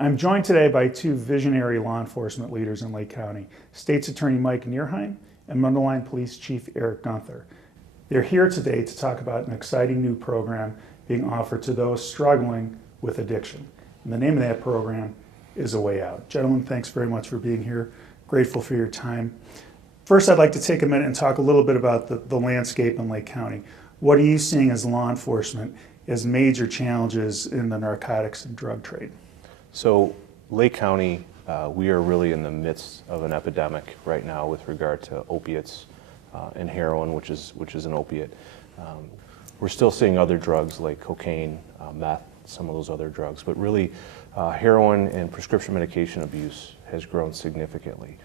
I'm joined today by two visionary law enforcement leaders in Lake County, State's Attorney Mike Nierheim and Mundelein Police Chief Eric Gunther. They're here today to talk about an exciting new program being offered to those struggling with addiction. And the name of that program is A Way Out. Gentlemen, thanks very much for being here. Grateful for your time. First, I'd like to take a minute and talk a little bit about the landscape in Lake County. What are you seeing as law enforcement as major challenges in the narcotics and drug trade? So Lake County, we are really in the midst of an epidemic right now with regard to opiates and heroin, which is an opiate. We're still seeing other drugs like cocaine, meth, some of those other drugs, but really heroin and prescription medication abuse has grown significantly.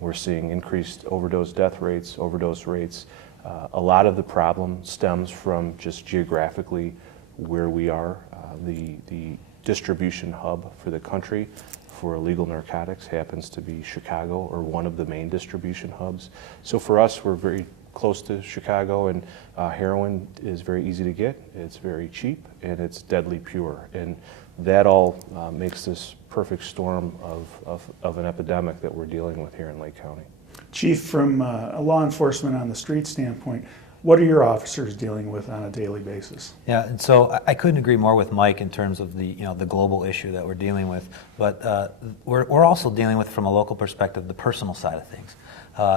We're seeing increased overdose death rates, overdose rates. A lot of the problem stems from just geographically where we are. The distribution hub for the country for illegal narcotics happens to be Chicago, or one of the main distribution hubs. So for us, we're very close to Chicago, and heroin is very easy to get, it's very cheap, and it's deadly pure. And that all makes this perfect storm of an epidemic that we're dealing with here in Lake County. Chief, from a law enforcement on the street standpoint, what are your officers dealing with on a daily basis? Yeah, and so I couldn't agree more with Mike in terms of the global issue that we're dealing with, but we're also dealing with, from a local perspective, the personal side of things.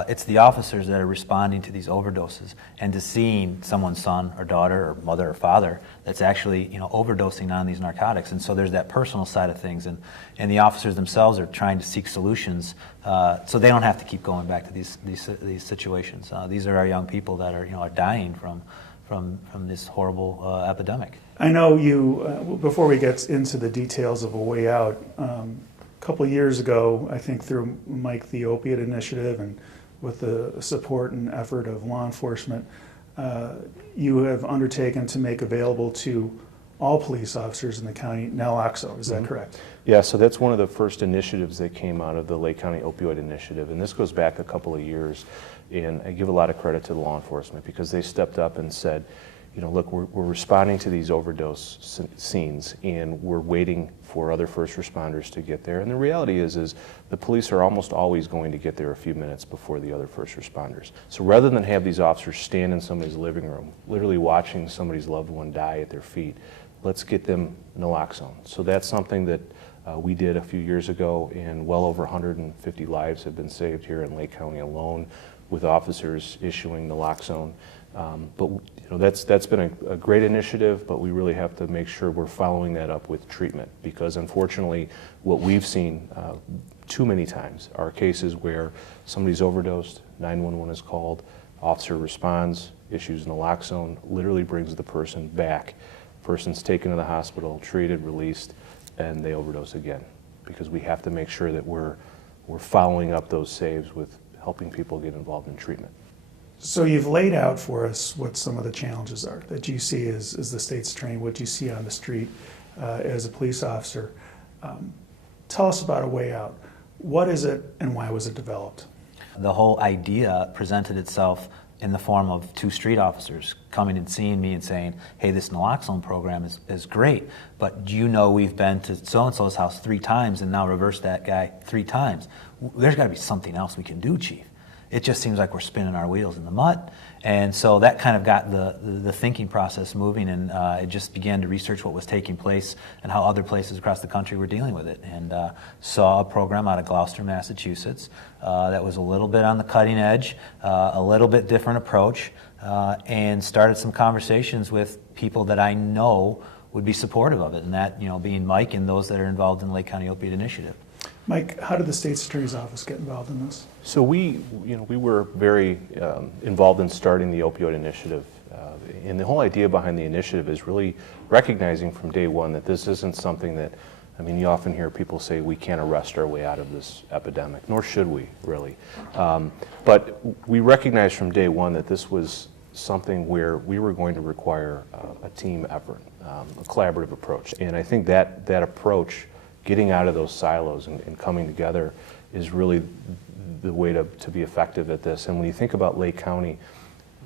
It's the officers that are responding to these overdoses and to seeing someone's son or daughter or mother or father that's actually overdosing on these narcotics. And so there's that personal side of things, and the officers themselves are trying to seek solutions so they don't have to keep going back to these situations. These are our young people that are dying from this horrible epidemic. I know you, before we get into the details of A Way Out, a couple of years ago, I think through Mike, the Opiate Initiative, and with the support and effort of law enforcement, you have undertaken to make available to all police officers in the county naloxone. Is that correct? Yeah, so that's one of the first initiatives that came out of the Lake County Opioid Initiative, and this goes back a couple of years, and I give a lot of credit to the law enforcement because they stepped up and said, look, we're responding to these overdose scenes, and we're waiting for other first responders to get there. And the reality is the police are almost always going to get there a few minutes before the other first responders. So rather than have these officers stand in somebody's living room, literally watching somebody's loved one die at their feet, let's get them naloxone. So that's something that we did a few years ago, and well over 150 lives have been saved here in Lake County alone with officers issuing naloxone. But that's been a great initiative, but we really have to make sure we're following that up with treatment, because unfortunately what we've seen too many times are cases where somebody's overdosed, 911 is called, officer responds, issues naloxone, literally brings the person back. Person's taken to the hospital, treated, released, and they overdose again, because we have to make sure that we're following up those saves with helping people get involved in treatment. So you've laid out for us what some of the challenges are that you see as the state's attorney, what you see on the street as a police officer. Tell us about A Way Out. What is it, and why was it developed? The whole idea presented itself in the form of two street officers coming and seeing me and saying, hey, this naloxone program is great, but we've been to so-and-so's house 3 times and now reversed that guy 3 times. There's got to be something else we can do, Chief. It just seems like we're spinning our wheels in the mud. And so that kind of got the thinking process moving, and it just began to research what was taking place and how other places across the country were dealing with it. And saw a program out of Gloucester, Massachusetts that was a little bit on the cutting edge, a little bit different approach, and started some conversations with people that I know would be supportive of it, and that being Mike and those that are involved in the Lake County Opiate Initiative. Mike, how did the state's attorney's office get involved in this? So we were very involved in starting the opioid initiative, and the whole idea behind the initiative is really recognizing from day one that this isn't something that, you often hear people say we can't arrest our way out of this epidemic, nor should we, really. But we recognized from day one that this was something where we were going to require a team effort, a collaborative approach. And I think that approach, getting out of those silos and coming together, is really the way to be effective at this. And when you think about Lake County,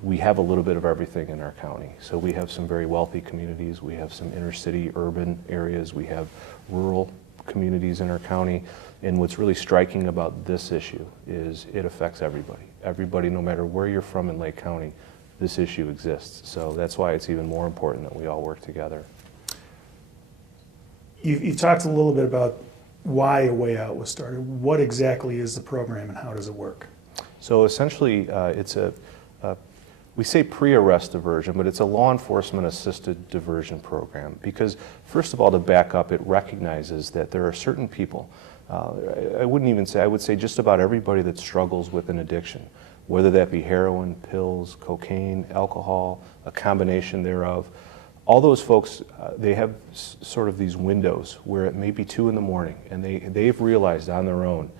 we have a little bit of everything in our county. So we have some very wealthy communities, we have some inner city urban areas, we have rural communities in our county. And what's really striking about this issue is it affects everybody. Everybody, no matter where you're from in Lake County, this issue exists. So that's why it's even more important that we all work together. You've talked a little bit about why A Way Out was started. What exactly is the program and how does it work? So essentially, it's we say pre-arrest diversion, but it's a law enforcement assisted diversion program because, first of all, to back up, it recognizes that there are certain people, I wouldn't even say, I would say just about everybody that struggles with an addiction, whether that be heroin, pills, cocaine, alcohol, a combination thereof. All those folks, they have sort of these windows where it may be 2 in the morning and they've realized on their own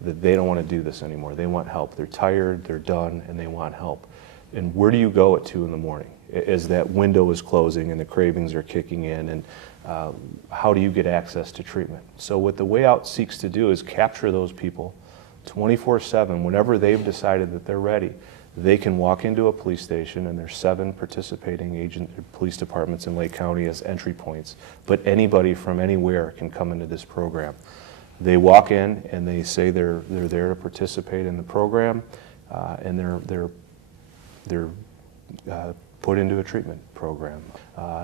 that they don't want to do this anymore. They want help. They're tired, they're done, and they want help. And where do you go at 2 in the morning as that window is closing and the cravings are kicking in, and how do you get access to treatment? So what The Way Out seeks to do is capture those people 24/7. Whenever they've decided that they're ready, they can walk into a police station, and there's 7 participating police departments in Lake County as entry points, but anybody from anywhere can come into this program. They walk in and they say they're there to participate in the program, and they're put into a treatment program.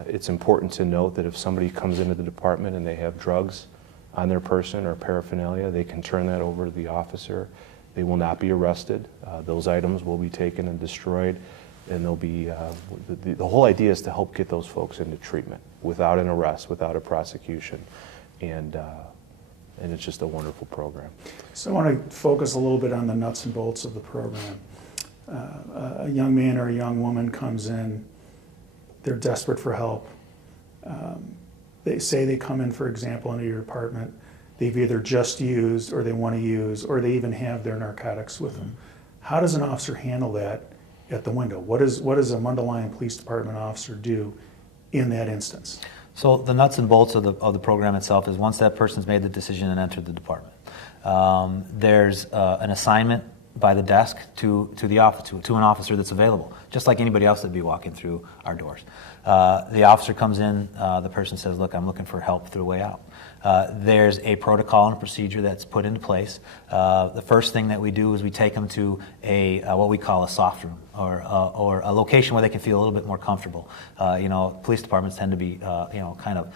It's important to note that if somebody comes into the department and they have drugs on their person or paraphernalia, they can turn that over to the officer. They will not be arrested. Those items will be taken and destroyed, and they'll be, the whole idea is to help get those folks into treatment without an arrest, without a prosecution, and it's just a wonderful program. So I want to focus a little bit on the nuts and bolts of the program. A young man or a young woman comes in, they're desperate for help. They say they come in, for example, into your department, they've either just used or they want to use, or they even have their narcotics with them. How does an officer handle that at the window? What does a Mundelein Police Department officer do in that instance? So the nuts and bolts of the program itself is once that person's made the decision and entered the department, there's an assignment by the desk to the office, to an officer that's available, just like anybody else that'd be walking through our doors. The officer comes in, the person says, look, I'm looking for help through A Way Out. There's a protocol and a procedure that's put into place. The first thing that we do is we take them to what we call a soft room, or a location where they can feel a little bit more comfortable. Police departments tend to be, kind of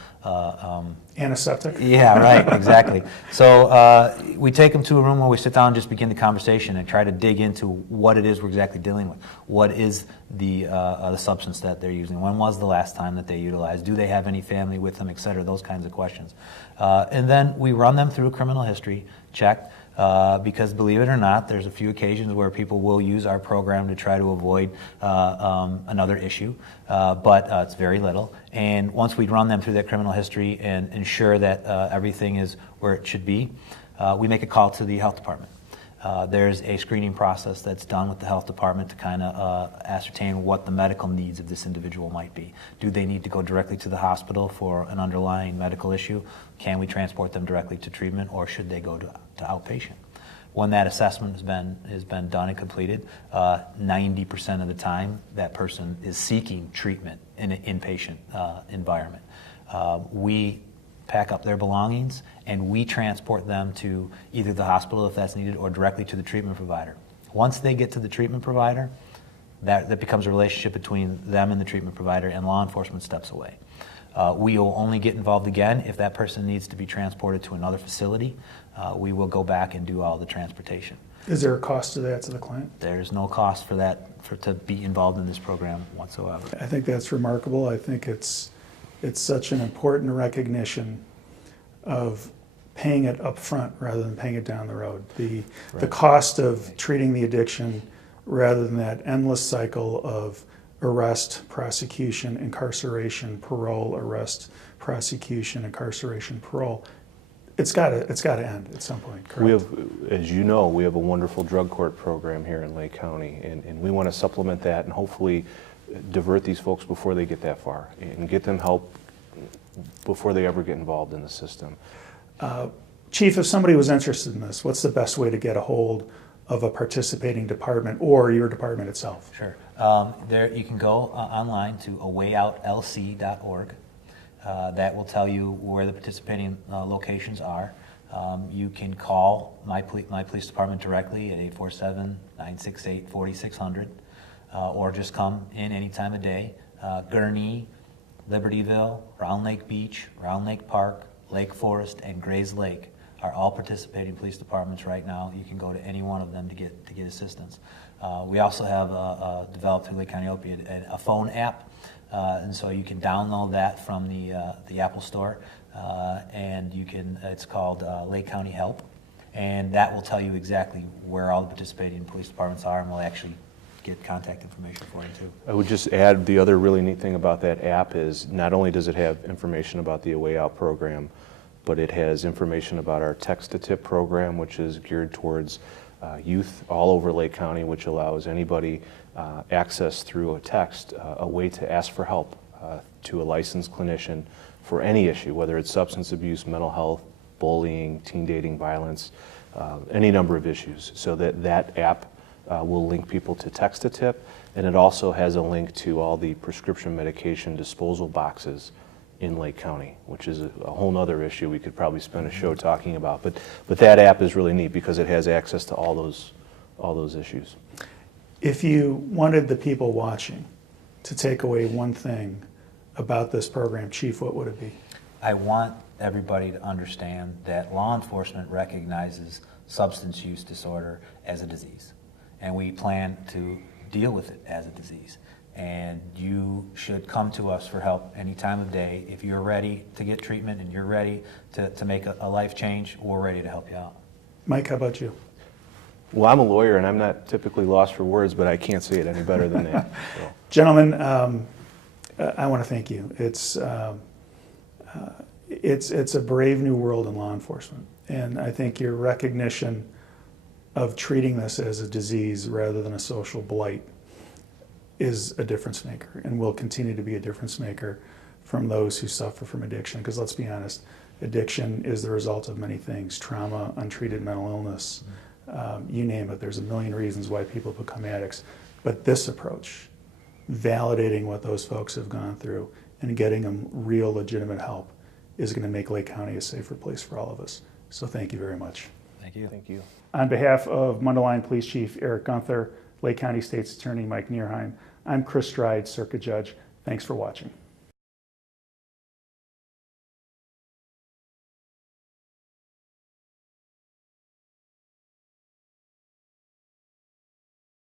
Antiseptic? Yeah, right, exactly. So we take them to a room where we sit down and just begin the conversation and try to dig into what it is we're exactly dealing with. What is the substance that they're using? When was the last time that they utilized? Do they have any family with them, et cetera? Those kinds of questions. And then we run them through a criminal history check. Because believe it or not, there's a few occasions where people will use our program to try to avoid another issue, but it's very little. And once we run them through that criminal history and ensure that everything is where it should be, we make a call to the health department. There's a screening process that's done with the health department to kind of ascertain what the medical needs of this individual might be. Do they need to go directly to the hospital for an underlying medical issue? Can we transport them directly to treatment, or should they go to outpatient? When that assessment has been done and completed, 90% of the time that person is seeking treatment in an inpatient environment. We pack up their belongings and we transport them to either the hospital if that's needed or directly to the treatment provider. Once they get to the treatment provider, that becomes a relationship between them and the treatment provider, and law enforcement steps away. We will only get involved again if that person needs to be transported to another facility. We will go back and do all the transportation. Is there a cost to that to the client? There's no cost for that to be involved in this program whatsoever. I think that's remarkable. I think it's such an important recognition of paying it up front rather than paying it down the road. The cost of treating the addiction rather than that endless cycle of arrest, prosecution, incarceration, parole, arrest, prosecution, incarceration, parole. It's got to end at some point, correct? We have, as you know, we have a wonderful drug court program here in Lake County, and we want to supplement that and hopefully divert these folks before they get that far and get them help before they ever get involved in the system. Chief, if somebody was interested in this, what's the best way to get a hold of a participating department or your department itself? Sure. There you can go online to awayoutlc.org. That will tell you where the participating locations are. You can call my police department directly at 847-968-4600, or just come in any time of day. Gurnee, Libertyville, Round Lake Beach, Round Lake Park, Lake Forest, and Grays Lake are all participating police departments right now. You can go to any one of them to get assistance. We also have developed through Lake County Opioid a phone app, and so you can download that from the Apple Store, and you can. It's called Lake County Help, and that will tell you exactly where all the participating police departments are, and we'll actually get contact information for you too. I would just add the other really neat thing about that app is not only does it have information about the A Way Out program, but it has information about our Text to Tip program, which is geared towards youth all over Lake County, which allows anybody access through a text, a way to ask for help to a licensed clinician for any issue, whether it's substance abuse, mental health, bullying, teen dating violence, any number of issues. So that app will link people to Text to Tip, and it also has a link to all the prescription medication disposal boxes in Lake County, which is a whole other issue we could probably spend a show talking about. But that app is really neat because it has access to all those issues. If you wanted the people watching to take away one thing about this program, Chief, what would it be? I want everybody to understand that law enforcement recognizes substance use disorder as a disease, and we plan to deal with it as a disease. And you should come to us for help any time of day. If you're ready to get treatment and you're ready to make a life change, we're ready to help you out. Mike, how about you? Well, I'm a lawyer, and I'm not typically lost for words, but I can't say it any better than that. So. Gentlemen, I want to thank you. It's a brave new world in law enforcement, and I think your recognition of treating this as a disease rather than a social blight is a difference maker, and will continue to be a difference maker from those who suffer from addiction. Because let's be honest, addiction is the result of many things: trauma, untreated mental illness, you name it. There's a million reasons why people become addicts. But this approach, validating what those folks have gone through and getting them real, legitimate help, is going to make Lake County a safer place for all of us. So thank you very much. Thank you. Thank you. On behalf of Mundelein Police Chief Eric Gunther, Lake County State's Attorney Mike Nierheim, I'm Chris Stride, Circuit Judge. Thanks for watching.